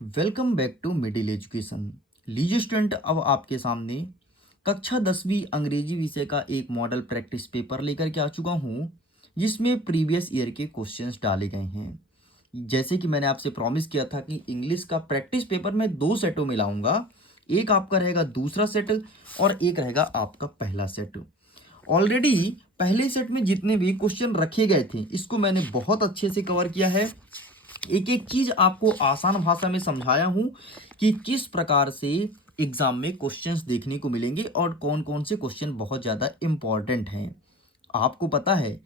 Welcome back to middle education. लीजिए student, अब आपके सामने कक्षा 10वीं अंग्रेजी विषय का एक मॉडल प्रैक्टिस पेपर लेकर के आ चुका हूँ, जिसमें प्रीवियस ईयर के क्वेश्चंस डाले गए हैं। जैसे कि मैंने आपसे प्रॉमिस किया था कि इंग्लिश का प्रैक्टिस पेपर मैं दो सेटों में लाऊंगा। एक आपका रहेगा दूसरा सेट और एक रहेगा आपका पहला सेट। ऑलरेडी पहले सेट में जितने भी क्वेश्चन रखे गए थे, इसको मैंने बहुत अच्छे से कवर किया है। एक एक चीज आपको आसान भाषा में समझाया हूं कि किस प्रकार से एग्जाम में क्वेश्चंस देखने को मिलेंगे और कौन कौन से क्वेश्चन बहुत ज़्यादा इम्पॉर्टेंट हैं। आपको पता है,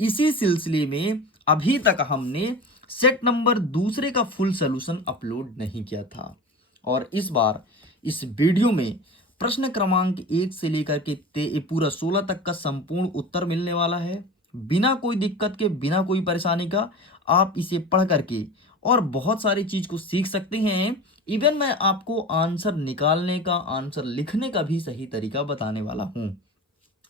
इसी सिलसिले में अभी तक हमने सेट नंबर दूसरे का फुल सोल्यूशन अपलोड नहीं किया था, और इस बार इस वीडियो में प्रश्न क्रमांक 1 से लेकर के पूरा 16 तक का संपूर्ण उत्तर मिलने वाला है। बिना कोई दिक्कत के, बिना कोई परेशानी का आप इसे पढ़ करके और बहुत सारी चीज को सीख सकते हैं। इवन मैं आपको आंसर निकालने का, आंसर लिखने का भी सही तरीका बताने वाला हूँ।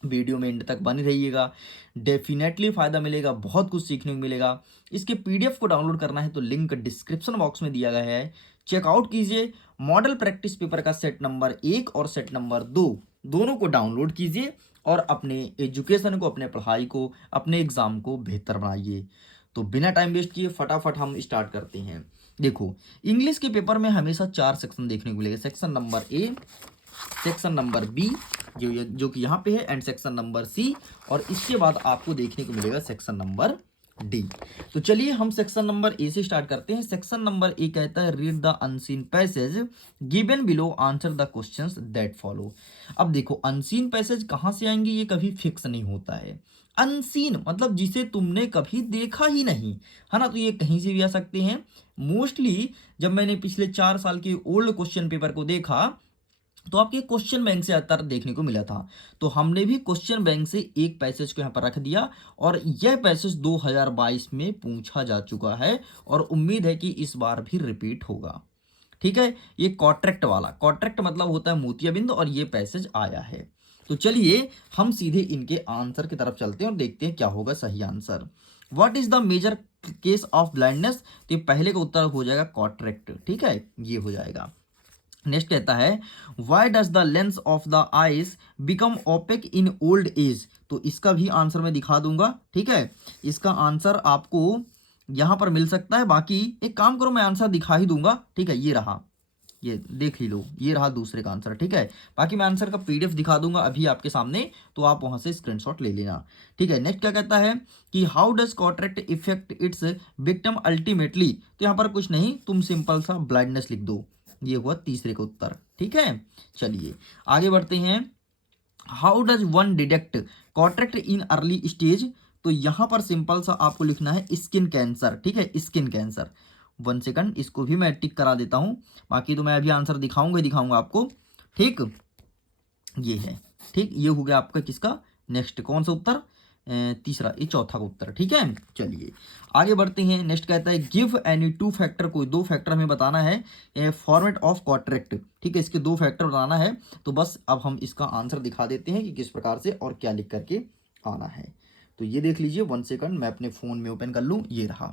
वीडियो में एंड तक बने रहिएगा, डेफिनेटली फायदा मिलेगा, बहुत कुछ सीखने को मिलेगा। इसके पीडीएफ को डाउनलोड करना है तो लिंक डिस्क्रिप्शन बॉक्स में दिया गया है, चेकआउट कीजिए। मॉडल प्रैक्टिस पेपर का सेट नंबर 1 और सेट नंबर 2 दोनों को डाउनलोड कीजिए और अपने एजुकेशन को, अपने पढ़ाई को, अपने एग्जाम को बेहतर बनाइए। तो बिना टाइम वेस्ट किए फटाफट हम स्टार्ट करते हैं। देखो, इंग्लिश के पेपर में हमेशा 4 सेक्शन देखने को मिलेगा। Section number A, section number B जो कि यहाँ पे है, एंड सेक्शन नंबर सी, और इसके बाद आपको देखने को मिलेगा सेक्शन नंबर डी। तो चलिए हम सेक्शन नंबर ए से स्टार्ट करते हैं। सेक्शन नंबर ए कहता है read the unseen passage given below, answer the questions that follow. अब देखो, अनसीन पैसेज कहाँ से आएंगे ये कभी फिक्स नहीं होता है। अनसीन मतलब जिसे तुमने कभी देखा ही नहीं, है ना, तो ये कहीं से भी आ सकते हैं। मोस्टली जब मैंने पिछले 4 साल के ओल्ड क्वेश्चन पेपर को देखा तो आपके क्वेश्चन बैंक से उत्तर देखने को मिला था। तो हमने भी क्वेश्चन बैंक से एक पैसेज को यहाँ पर रख दिया, और यह पैसेज 2022 में पूछा जा चुका है और उम्मीद है कि इस बार भी रिपीट होगा। ठीक है, ये कॉन्ट्रैक्ट वाला, कॉन्ट्रैक्ट मतलब होता है मोतियाबिंद, और ये पैसेज आया है। तो चलिए हम सीधे इनके आंसर की तरफ चलते हैं और देखते हैं क्या होगा सही answer. What is the major case of blindness, तो पहले का उत्तर हो जाएगा कॉन्ट्रैक्ट। ठीक है, ये हो जाएगा। नेक्स्ट कहता है why does the lens of the eyes become opaque in old age, तो इसका भी आंसर मैं दिखा दूंगा। ठीक है, इसका आंसर आपको यहां पर मिल सकता है। बाकी एक काम करो, मैं आंसर दिखा ही दूंगा। ठीक है, ये रहा, ये देख ही लो, ये रहा दूसरे का आंसर। ठीक है, बाकी मैं आंसर का पीडीएफ दिखा दूंगा अभी आपके सामने, तो आप वहां से स्क्रीनशॉट ले लेना। ठीक है, नेक्स्ट क्या कहता है कि how does contract effect it's victim ultimately, तो यहाँ पर कुछ नहीं, तुम सिंपल सा ब्लाइंडनेस लिख दो। ये हुआ तीसरे का उत्तर। ठीक है, चलिए आगे बढ़ते हैं। How does one detect contract in early stage, तो यहां पर सिंपल सा आपको लिखना है स्किन कैंसर। ठीक है, स्किन कैंसर। 1 सेकंड, इसको भी मैं टिक करा देता हूं, बाकी तो मैं अभी आंसर दिखाऊंगा ही दिखाऊंगा आपको। ठीक, ये है। ठीक, ये हो गया आपका किसका, नेक्स्ट कौन सा उत्तर, तीसरा, ये चौथा का उत्तर। ठीक है, चलिए आगे बढ़ते हैं। नेक्स्ट कहता है गिव एनी टू फैक्टर, कोई दो फैक्टर हमें बताना है फॉर्मेट ऑफ कॉन्ट्रैक्ट। ठीक है, इसके दो फैक्टर बताना है। तो बस अब हम इसका आंसर दिखा देते हैं कि किस प्रकार से और क्या लिख करके आना है। तो ये देख लीजिए, 1 सेकंड, मैं अपने फोन में ओपन कर लूँ। ये रहा,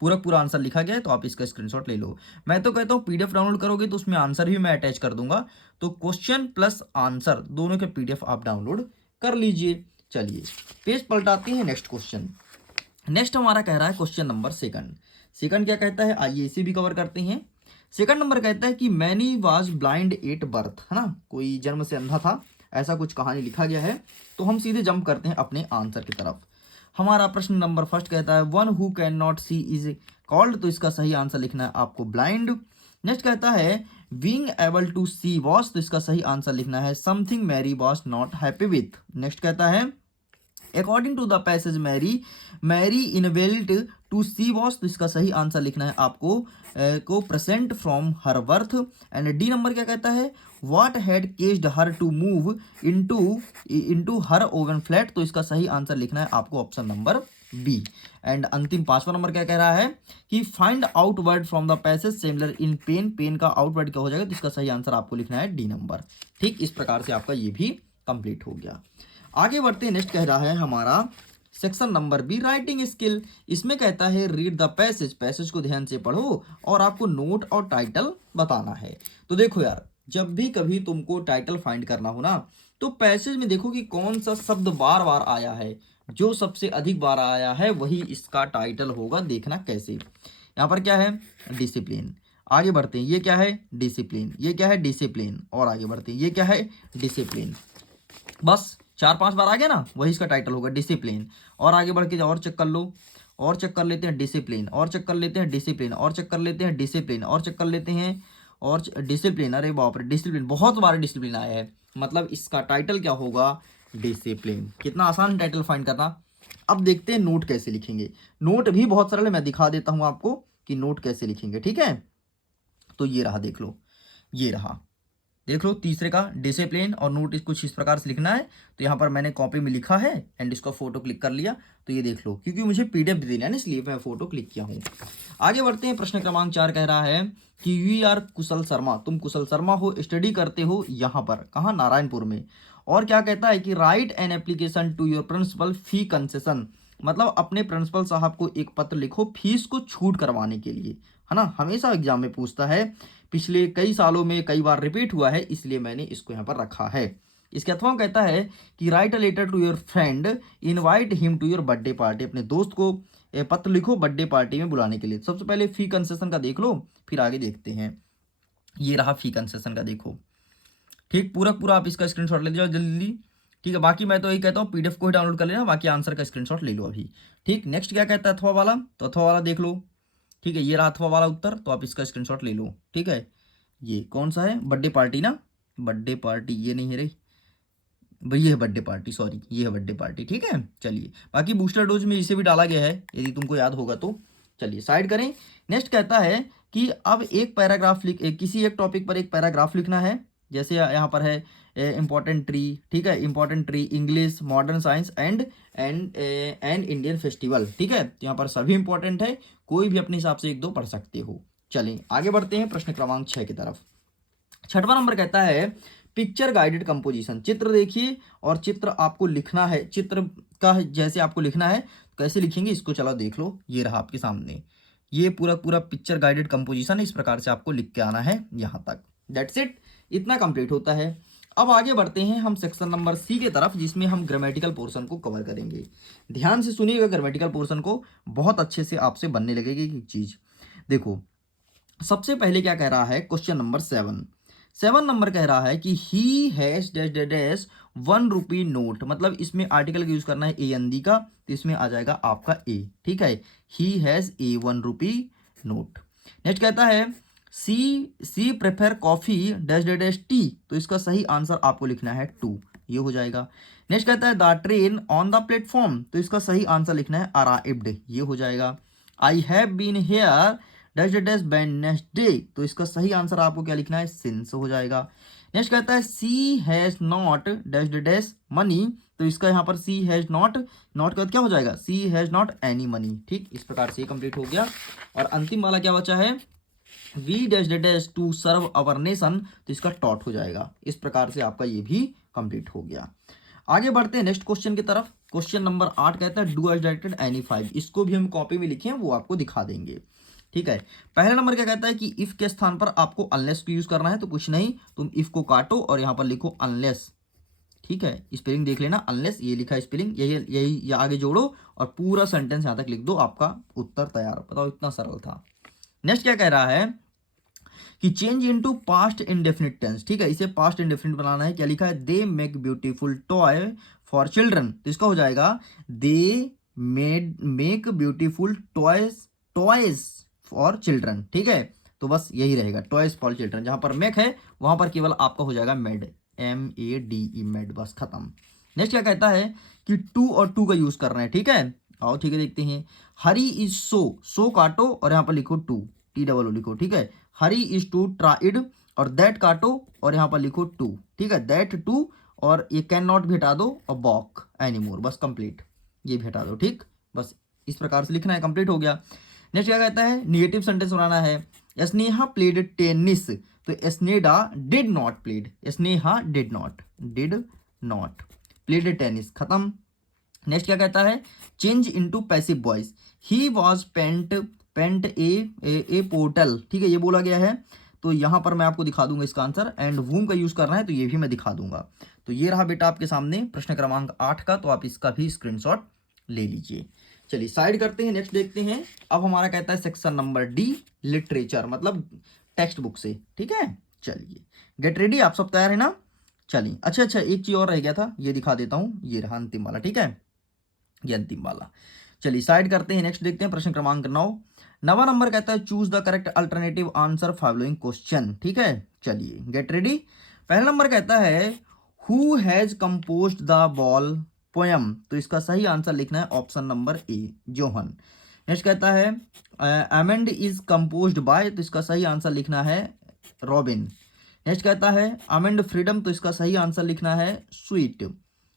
पूरा पूरा आंसर लिखा गया है, तो आप इसका स्क्रीनशॉट ले लो। मैं तो कहता हूँ पीडीएफ डाउनलोड करोगे तो उसमें आंसर भी मैं अटैच कर दूंगा, तो क्वेश्चन प्लस आंसर दोनों के पीडीएफ आप डाउनलोड कर लीजिए। चलिए पेज पलटाते हैं, नेक्स्ट क्वेश्चन। नेक्स्ट हमारा कह रहा है क्वेश्चन नंबर सेकंड। सेकंड क्या कहता है, आइए इसे भी कवर करते हैं। सेकंड नंबर कहता है कि many was blind at birth, है ना, कोई जन्म से अंधा था, ऐसा कुछ कहानी लिखा गया है। तो हम सीधे जंप करते हैं अपने आंसर की तरफ। हमारा प्रश्न नंबर फर्स्ट कहता है one who can not see is called, तो इसका सही आंसर लिखना है आपको ब्लाइंड। नेक्स्ट कहता है being able to see was, तो इसका सही आंसर लिखना है something Mary was not happy with. Next कहता है according to the passage Mary इनवेल्ट टू सी वॉस, तो इसका सही आंसर लिखना है आपको को present from her birth. And D number क्या कहता है what had caused her to move into into her own flat, तो इसका सही आंसर लिखना है आपको ऑप्शन नंबर बी। एंड अंतिम पांचवा नंबर क्या कह रहा है कि find out word from the passage similar in pen, pen का आउट वर्ड क्या हो जाएगा, तो इसका सही आंसर आपको लिखना है डी नंबर। ठीक, इस प्रकार से आपका ये भी कंप्लीट हो गया। आगे बढ़ते हैं, नेक्स्ट कह रहा है हमारा section number be writing skill, इसमें कहता है रीड द पैसेज, पैसेज को ध्यान से पढ़ो और आपको नोट और टाइटल बताना है। तो देखो यार, जब भी कभी तुमको टाइटल फाइंड करना हो ना, तो पैसेज में देखो कि कौन सा शब्द बार बार आया है, जो सबसे अधिक बार आया है वही इसका टाइटल होगा। देखना कैसे, यहाँ पर क्या है, डिसिप्लिन। आगे बढ़ते हैं, ये क्या है, डिसिप्लिन, ये क्या है, डिसिप्लिन, और आगे बढ़ते हैं, ये क्या है, डिसिप्लिन। बस 4-5 बार आ गया ना, वही इसका टाइटल होगा, डिसिप्लिन। और आगे बढ़ के और चेक कर लो, और चेक कर लेते हैं डिसिप्लिन, और चेक कर लेते हैं डिसिप्लिन, और चेक कर लेते हैं डिसिप्लिन, और चेक कर लेते हैं और डिसिप्लिन। अरे बाप रे, डिसिप्लिन, बहुत बार डिसिप्लिन आया है, मतलब इसका टाइटल क्या होगा, डिसिप्लिन। कितना आसान टाइटल फाइंड करना। अब देखते हैं नोट कैसे लिखेंगे। नोट भी बहुत सरल है, मैं दिखा देता हूं आपको कि नोट कैसे लिखेंगे, ठीक है। तो ये रहा, देख लो, ये रहा, देख लो, तीसरे का डिसिप्लिन और नोट कुछ इस प्रकार से लिखना है। तो यहाँ पर मैंने कॉपी में लिखा है एंड इसको फोटो क्लिक कर लिया। तो ये देख लो, क्योंकि मुझे पीडीएफ दे देना है ना, इसलिए मैं फोटो क्लिक किया हूँ। आगे बढ़ते हैं, प्रश्न क्रमांक 4 कह रहा है कि वी आर कुशल शर्मा, तुम कुशल शर्मा हो, स्टडी करते हो यहाँ पर, कहाँ, नारायणपुर में। और क्या कहता है कि write an application to your principal fee concession, मतलब अपने प्रिंसिपल साहब को एक पत्र लिखो फीस को छूट करवाने के लिए, है ना। हमेशा एग्जाम में पूछता है, पिछले कई सालों में कई बार रिपीट हुआ है, इसलिए मैंने इसको यहाँ पर रखा है। इसके अथवा कहता है कि write a letter to your friend, invite him to your birthday party, अपने दोस्त को पत्र लिखो बर्थडे पार्टी में बुलाने के लिए। सबसे पहले फी कंसेशन का देख लो, फिर आगे देखते हैं। ये रहा फी कंसेशन का, देखो ठीक, पूरा पूरा आप इसका स्क्रीनशॉट ले जाओ जल्दी, ठीक है। बाकी मैं तो यही कहता हूँ पीडीएफ को ही डाउनलोड कर लेना, बाकी आंसर का स्क्रीनशॉट ले लो अभी, ठीक। नेक्स्ट क्या कहता है अथवा वाला, तो अथवा वाला देख लो, ठीक है। ये रहा अथवा वाला उत्तर, तो आप इसका स्क्रीनशॉट ले लो, ठीक है। ये कौन सा है, बर्थडे पार्टी ना, बर्थडे पार्टी, ये नहीं है रे भाई, ये है बर्थडे पार्टी, सॉरी, ये है बर्थडे पार्टी, ठीक है। चलिए, बाकी बूस्टर डोज में इसे भी डाला गया है, यदि तुमको याद होगा तो। चलिए साइड करें। नेक्स्ट कहता है कि अब एक पैराग्राफ किसी एक टॉपिक पर एक पैराग्राफ लिखना है। जैसे यहाँ पर है इंपॉर्टेंट ट्री, ठीक है, important tree, English, modern science and Indian festival, ठीक है। तो यहाँ पर सभी इंपॉर्टेंट है, कोई भी अपने हिसाब से एक दो पढ़ सकते हो। चलिए आगे बढ़ते हैं प्रश्न क्रमांक 6 की तरफ। 6वां नंबर कहता है पिक्चर गाइडेड कंपोजिशन, चित्र देखिए और चित्र आपको लिखना है, चित्र का जैसे आपको लिखना है, कैसे लिखेंगे इसको चलो देख लो। ये रहा आपके सामने, ये पूरा पूरा पिक्चर गाइडेड कंपोजिशन है, इस प्रकार से आपको लिख के आना है यहाँ तक। दैट्स इट, इतना कंप्लीट होता है। अब आगे बढ़ते हैं हम सेक्शन नंबर सी के तरफ, जिसमें हम ग्रामेटिकल पोर्शन को कवर करेंगे। ध्यान से सुनिएगा, ग्रामेटिकल पोर्शन को बहुत अच्छे से आपसे बनने लगेगी एक चीज। देखो सबसे पहले क्या कह रहा है, क्वेश्चन नंबर 7 नंबर कह रहा है कि he has dash dash dash 1 rupee note, मतलब इसमें आर्टिकल का यूज करना है ए एन दी का, तो इसमें आ जाएगा आपका ए, ठीक है। He has a 1 rupee note. Next कहता है she prefer coffee dash dash dash tea, तो इसका सही आंसर आपको लिखना है 2, ये हो जाएगा। नेक्स्ट कहता है the train on the platform, तो इसका सही आंसर लिखना है अराइव्ड, ये हो जाएगा। I have been here dash dash Wednesday, तो इसका सही आंसर आपको क्या लिखना है, सिंस हो जाएगा। नेक्स्ट कहता है she has not dash dash money, तो इसका यहाँ पर सी हैज नॉट, नॉट का क्या हो जाएगा, सी हैज नॉट एनी मनी, ठीक। इस प्रकार से कंप्लीट हो गया। और अंतिम वाला क्या बचा है, we dash dash to serve our nation, तो इसका टॉट हो जाएगा। इस प्रकार से आपका ये भी कंप्लीट हो गया। आगे बढ़ते हैं नेक्स्ट क्वेश्चन की तरफ। क्वेश्चन नंबर 8 कहता है डू एज डायरेक्टेड एनी 5, इसको भी हम कॉपी में लिखे हैं, वो आपको दिखा देंगे, ठीक है। पहला नंबर क्या कहता है कि इफ के स्थान पर आपको अनलेस को यूज करना है, तो कुछ नहीं, तुम इफ को काटो और यहां पर लिखो अनलेस, ठीक है। स्पेलिंग देख लेना, अनलेस ये लिखा है स्पेलिंग, यही आगे जोड़ो और पूरा सेंटेंस यहां तक लिख दो, आपका उत्तर तैयार। बताओ इतना सरल था। नेक्स्ट क्या कह रहा है कि change into past indefinite tense, ठीक है, इसे पास्ट इंडेफिनिट बनाना है। क्या लिखा है, they make beautiful toy for children, तो इसका हो जाएगा they make beautiful toys for children, ठीक है। तो बस यही रहेगा, टॉयज फॉर चिल्ड्रन, जहां पर मेक है वहां पर केवल आपका हो जाएगा मेड, MEDE मेड, बस खत्म। नेक्स्ट क्या कहता है कि टू और टू का यूज करना है, ठीक है। आओ ठीक है देखते हैं। हरी इज सो काटो और यहां पर लिखो टू, TOO लिखो, ठीक है। हरी इज टू ट्राइड और दैट काटो और यहां पर लिखो टू, ठीक है, दैट टू, और ये कैन नॉट भी हटा दो और वॉक एनीमोर, बस कंप्लीट, ये भी हटा दो, ठीक। बस इस प्रकार से लिखना है, कंप्लीट हो गया। नेक्स्ट क्या कहता है, निगेटिव सेंटेंस बनाना है। स्नेहा प्लेड टेनिस, तो Sneha did not played, Sneha did not played tennis, खत्म। नेक्स्ट क्या कहता है, change into passive voice, he was paint paint a portal, ठीक है, ये बोला गया है। तो यहाँ पर मैं आपको दिखा दूंगा इसका आंसर, एंड वूम का यूज करना है तो ये भी मैं दिखा दूंगा। तो ये रहा बेटा आपके सामने प्रश्न क्रमांक 8 का, तो आप इसका भी स्क्रीनशॉट ले लीजिए। चलिए साइड करते हैं, नेक्स्ट देखते हैं। अब हमारा कहता है सेक्शन नंबर डी, लिटरेचर, मतलब टेक्स्ट बुक से, ठीक है। चलिए गेट रेडी, आप सब तैयार है ना। चलिए अच्छा, एक चीज और रह गया था, ये दिखा देता हूँ, ये रहा अंतिम वाला, ठीक है, ये अंतिम वाला। चलिए साइड करते हैं, नेक्स्ट देखते हैं प्रश्न क्रमांक 9। नवा नंबर कहता है choose the correct alternative answer following question, ठीक है। चलिए गेट रेडी। पहला नंबर कहता है who has composed the ball poem, तो इसका सही आंसर लिखना है ऑप्शन नंबर ए, जोहन। नेक्स्ट कहता है एमेंड इज कंपोज्ड बाय, तो इसका सही आंसर लिखना है रॉबिन। नेक्स्ट कहता है अमेंड फ्रीडम, तो इसका सही आंसर लिखना है स्वीट।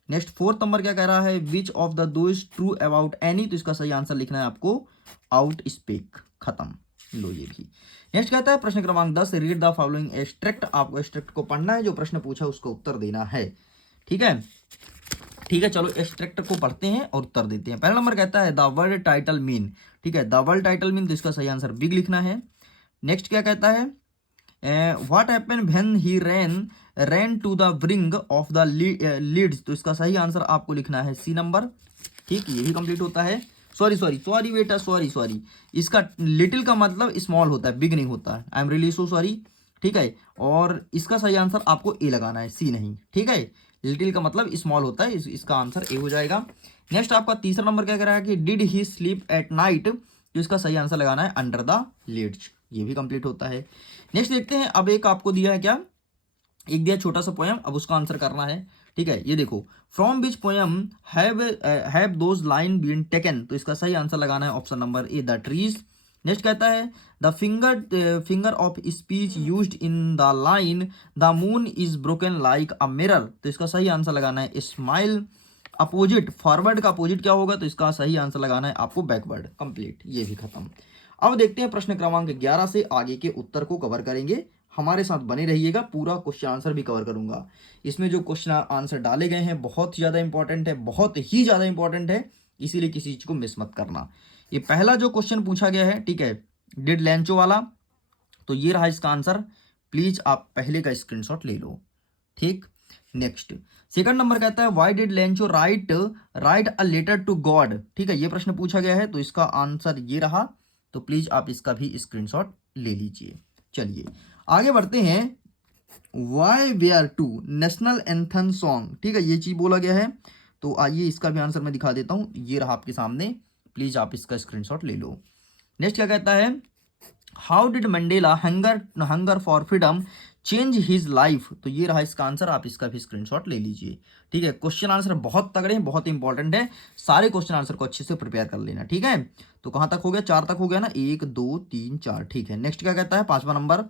नेक्स्ट फोर्थ नंबर क्या कह रहा है, विच ऑफ द दो इज ट्रू अबाउट एनी, तो इसका सही आंसर लिखना है आपको आउट स्पीक, खत्म। लो ये भी। नेक्स्ट कहता है प्रश्न क्रमांक 10, रीड द फॉलोइंग एक्सट्रैक्ट, आपको एक्सट्रैक्ट को पढ़ना है, जो प्रश्न पूछा उसका उत्तर देना है, ठीक है। ठीक है, चलो एक्सट्रैक्ट को पढ़ते हैं और उत्तर देते हैं। पहला नंबर कहता है द वर्ड टाइटल मीन, ठीक है, द वर्ड टाइटल मीन, तो इसका सही आंसर बिग लिखना है। नेक्स्ट क्या कहता है what happen when he ran to the bring of the leads, तो इसका सही आंसर आपको लिखना है सी नंबर, ठीक, ये भी कंप्लीट होता है। सॉरी बेटा, सॉरी, इसका लिटिल का मतलब स्मॉल होता है, बिग नहीं होता है, I am really so sorry, ठीक है। और इसका सही आंसर आपको ए लगाना है, सी नहीं, ठीक है। लिटिल का मतलब स्मॉल होता है, इसका आंसर ए हो जाएगा। नेक्स्ट आपका तीसरा नंबर क्या कह रहा है कि did he sleep at night, तो इसका सही आंसर लगाना है अंडर द लीड्स, ये भी कंप्लीट होता है। नेक्स्ट देखते हैं, अब एक आपको दिया है क्या, एक दिया छोटा सा पोयम, अब उसका आंसर करना है, ठीक है। ये देखो from which poem have those line been taken, तो इसका सही आंसर लगाना है option number A, the trees. Next कहता है the finger of speech used in the line the moon is broken like a mirror, तो इसका सही आंसर लगाना है स्माइल। अपोजिट, फॉरवर्ड का अपोजिट क्या होगा, तो इसका सही आंसर लगाना है आपको बैकवर्ड, कंप्लीट, ये भी खत्म। अब देखते हैं प्रश्न क्रमांक 11 से आगे के उत्तर को कवर करेंगे, हमारे साथ बने रहिएगा, पूरा क्वेश्चन आंसर भी कवर करूंगा। इसमें जो क्वेश्चन आंसर डाले गए हैं बहुत ही ज़्यादा इंपॉर्टेंट है, बहुत ही ज़्यादा इंपॉर्टेंट है, इसीलिए किसी चीज़ को मिस मत करना। ये पहला जो क्वेश्चन पूछा गया है, ठीक है, डिड लैंचो वाला, तो ये रहा इसका आंसर, प्लीज आप पहले का स्क्रीनशॉट ले लो, ठीक। नेक्स्ट सेकंड नंबर कहता है why did Lencho write a letter to God, ठीक है, ये प्रश्न पूछा गया है, तो इसका आंसर ये रहा, तो प्लीज आप इसका भी स्क्रीनशॉट ले लीजिए। चलिए आगे बढ़ते हैं, why were two national anthem song, ठीक है, ये चीज बोला गया है, तो आइए इसका भी आंसर मैं दिखा देता हूं, ये रहा आपके सामने, प्लीज आप इसका स्क्रीनशॉट ले लो। नेक्स्ट क्या कहता है how did Mandela hunger for freedom change his life, तो ये रहा इसका आंसर, आप इसका भी स्क्रीनशॉट ले लीजिए, ठीक है। क्वेश्चन आंसर बहुत तगड़े हैं, बहुत इंपॉर्टेंट है, सारे क्वेश्चन आंसर को अच्छे से प्रिपेयर कर लेना, ठीक है। तो कहां तक हो गया, 4 तक हो गया ना, 1 2 3 4, ठीक है। नेक्स्ट क्या कहता है पांचवा नंबर,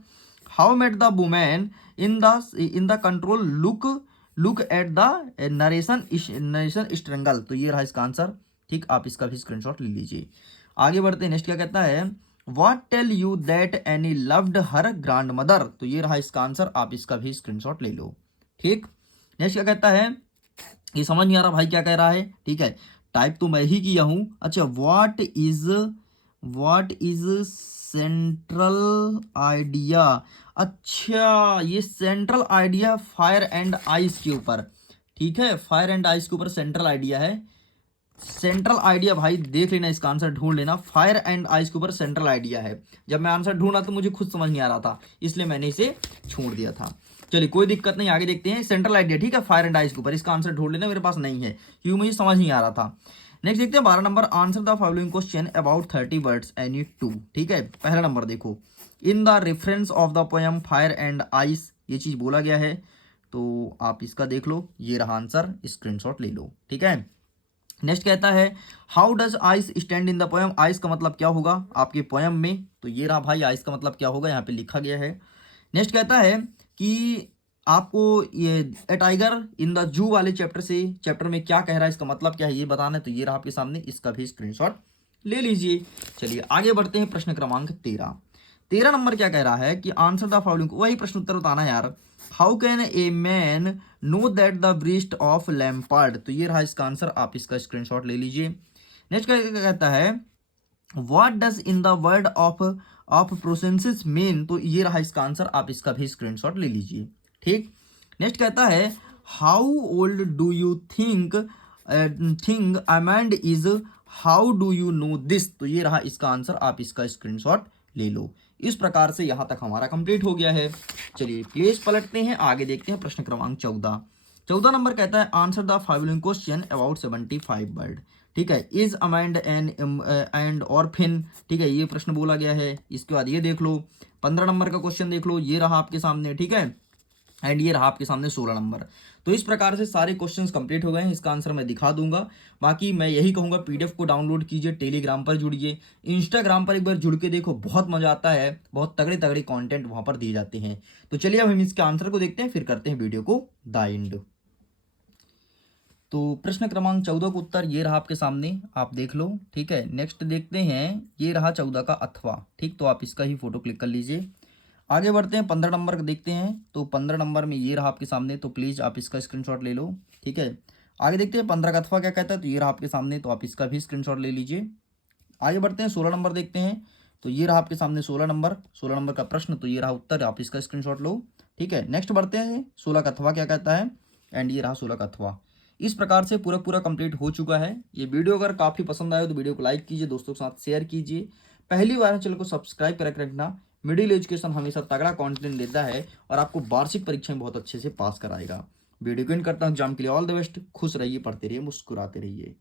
how mate the women in the control look at the narration struggle, तो ये रहा इसका आंसर, ठीक, आप इसका भी स्क्रीनशॉट ले लीजिए। आगे बढ़ते हैं, नेक्स्ट क्या कहता है What tell you that Annie loved her grandmother, तो ये रहा इसका आंसर, आप इसका भी स्क्रीनशॉट ले लो, ठीक। नेक्स्ट क्या कहता है, ये समझ नहीं आ रहा भाई क्या कह रहा है, ठीक है, टाइप तो मैं ही किया हूं। अच्छा, व्हाट इज सेंट्रल आइडिया, अच्छा ये central idea fire and ice के ऊपर, ठीक है, फायर एंड आइस के ऊपर सेंट्रल आइडिया है। सेंट्रल आइडिया भाई देख लेना, इसका आंसर ढूंढ लेना, फायर एंड आइस के ऊपर सेंट्रल आइडिया है। जब मैं आंसर ढूंढा तो मुझे खुद समझ नहीं आ रहा था, इसलिए मैंने इसे छोड़ दिया था। चलिए कोई दिक्कत नहीं, आगे देखते हैं, सेंट्रल आइडिया, ठीक है, फायर एंड आइस के ऊपर, इसका आंसर ढूंढ लेना, मेरे पास नहीं है क्योंकि मुझे समझ नहीं आ रहा था। नेक्स्ट देखते हैं 12 number, answer the following question about 30 words any two, ठीक है। पहला नंबर देखो, in the reference of the poem fire and ice, ये चीज बोला गया है, तो आप इसका देख लो, ये रहा आंसर, स्क्रीनशॉट ले लो, ठीक है। नेक्स्ट कहता है how does ice stand in the poem, ice का मतलब क्या होगा आपके पोयम में, तो ये रहा भाई, आइस का मतलब क्या होगा, यहाँ पे लिखा गया है। नेक्स्ट कहता है कि आपको ये ए टाइगर इन द जू वाले चैप्टर में क्या कह रहा है, इसका मतलब क्या है ये बताना है, तो ये रहा आपके सामने, इसका भी स्क्रीनशॉट ले लीजिए। चलिए आगे बढ़ते हैं, प्रश्न क्रमांक 13। 13 नंबर क्या कह रहा है कि आंसर द फॉलोइंग, वही प्रश्न उत्तर बताना है यार। How can a man know that the breast of Lampard, तो ये रहा इसका आंसर, आप इसका स्क्रीनशॉट ले लीजिए। नेक्स्ट क्या कहता है, what does in the word of प्रोसेंसिस मीन, तो ये रहा इसका आंसर, आप इसका भी स्क्रीनशॉट ले लीजिए। ठीक। नेक्स्ट कहता है, how old do you think amend is, how do you know this, तो ये रहा इसका आंसर, आप इसका स्क्रीनशॉट ले लो। इस प्रकार से यहां तक हमारा कंप्लीट हो गया है। चलिए पेज पलटते हैं, आगे देखते हैं प्रश्न क्रमांक 14। 14 नंबर कहता है, answer the following question about 75 word. ठीक है, इज अमाइंड एंड ऑर्फिन, ठीक है, ये प्रश्न बोला गया है। इसके बाद ये देख लो 15 नंबर का क्वेश्चन देख लो, ये रहा आपके सामने। ठीक है, एंड ये रहा आपके सामने 16 नंबर। तो इस प्रकार से सारे क्वेश्चंस कंप्लीट हो गए हैं, इसका आंसर मैं दिखा दूंगा। बाकी मैं यही कहूंगा, पीडीएफ को डाउनलोड कीजिए, टेलीग्राम पर जुड़िए, इंस्टाग्राम पर एक बार जुड़ के देखो, बहुत मजा आता है, बहुत तगड़े तगड़े कंटेंट वहां पर दिए जाते हैं। तो चलिए अब हम इसके आंसर को देखते हैं, फिर करते हैं वीडियो को द एंड। तो प्रश्न क्रमांक 14 का उत्तर ये रहा आपके सामने, आप देख लो। ठीक है, नेक्स्ट देखते हैं, ये रहा 14 का अथवा। ठीक, तो आप इसका ही फोटो क्लिक कर लीजिए। आगे बढ़ते हैं, 15 नंबर का देखते हैं। तो 15 नंबर में ये रहा आपके सामने, तो प्लीज़ आप इसका स्क्रीनशॉट ले लो। ठीक है, आगे देखते हैं 15 का अथवा क्या कहता है, तो ये रहा आपके सामने, तो आप इसका भी स्क्रीनशॉट ले लीजिए। आगे बढ़ते हैं, 16 नंबर देखते हैं। तो ये रहा आपके सामने 16 नंबर का प्रश्न, तो ये रहा उत्तर, आप इसका स्क्रीनशॉट लो। ठीक है, नेक्स्ट बढ़ते हैं, 16 का अथवा क्या कहता है, एंड ये रहा 16 का अथवा। इस प्रकार से पूरा पूरा कंप्लीट हो चुका है। ये वीडियो अगर काफ़ी पसंद आए तो वीडियो को लाइक कीजिए, दोस्तों के साथ शेयर कीजिए। पहली बार चैनल को सब्सक्राइब करके रखना। मिडिल एजुकेशन हमेशा तगड़ा कंटेंट देता है और आपको वार्षिक परीक्षा में बहुत अच्छे से पास कराएगा। वीडियो को एंड करता हूँ, एग्जाम के लिए ऑल द बेस्ट। खुश रहिए, पढ़ते रहिए, मुस्कुराते रहिए।